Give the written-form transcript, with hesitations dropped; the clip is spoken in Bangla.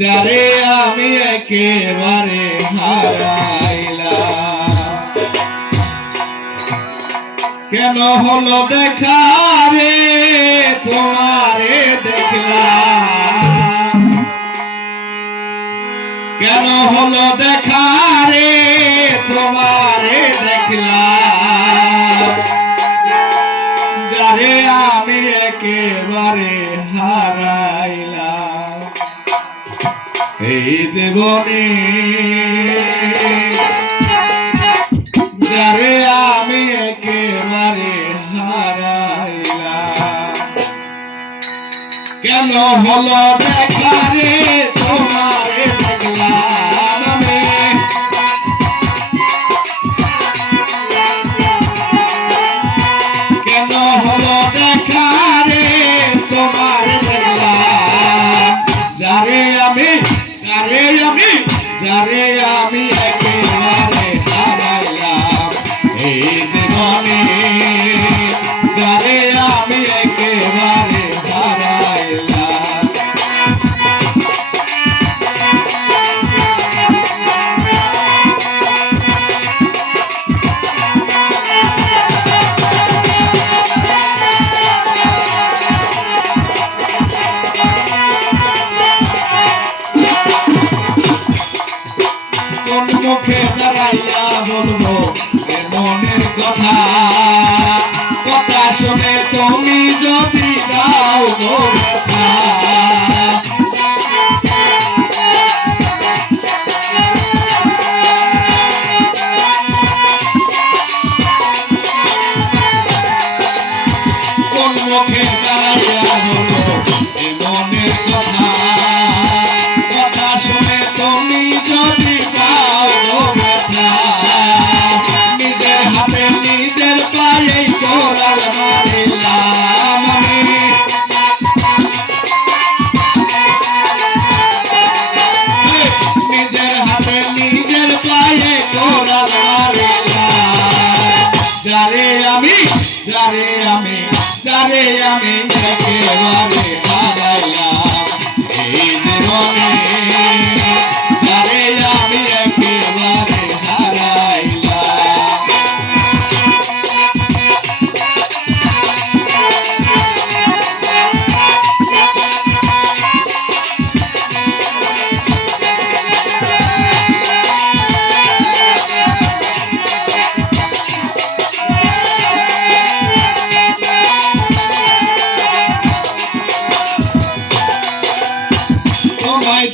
যারে আমি একেবারে হারাইলাম, কেন হলো দেখা রে তোমারে দেখলাম, কেন হলো দেখা রে তোমারে দেখলাম, যারে আমি একেবারে হারাইলাম এই জীবনে, যারে আমি একেবারে হারাইলাম, কেন হলো দেখা রে তোমারে দেখলাম আমি, কেন হলো দেখা রে তোমারে দেখলাম, যারে আমি একেবারে হারাইলাম এই জীবনে, যারে আমি একেবারে হারাইলাম। মুখে দাঁড়াইয়া বলবো মনের কথা, কথা শুনে তুমি যদি দাও গো ব্যথা, কোন মুখে দাঁড়াইয়া বলবো মনের কথা, কথা শুনে তুমি যদি নিজের হাতে নিজের পায়ে কোরাল মারিলাম আমি, নিজের হাতে নিজের পায়ে কোরাল মারিলাম, যারে আমি একেবারে হারাইলাম এই জীবনে, যারে আমি একেবারে হারাইলাম। তোমায়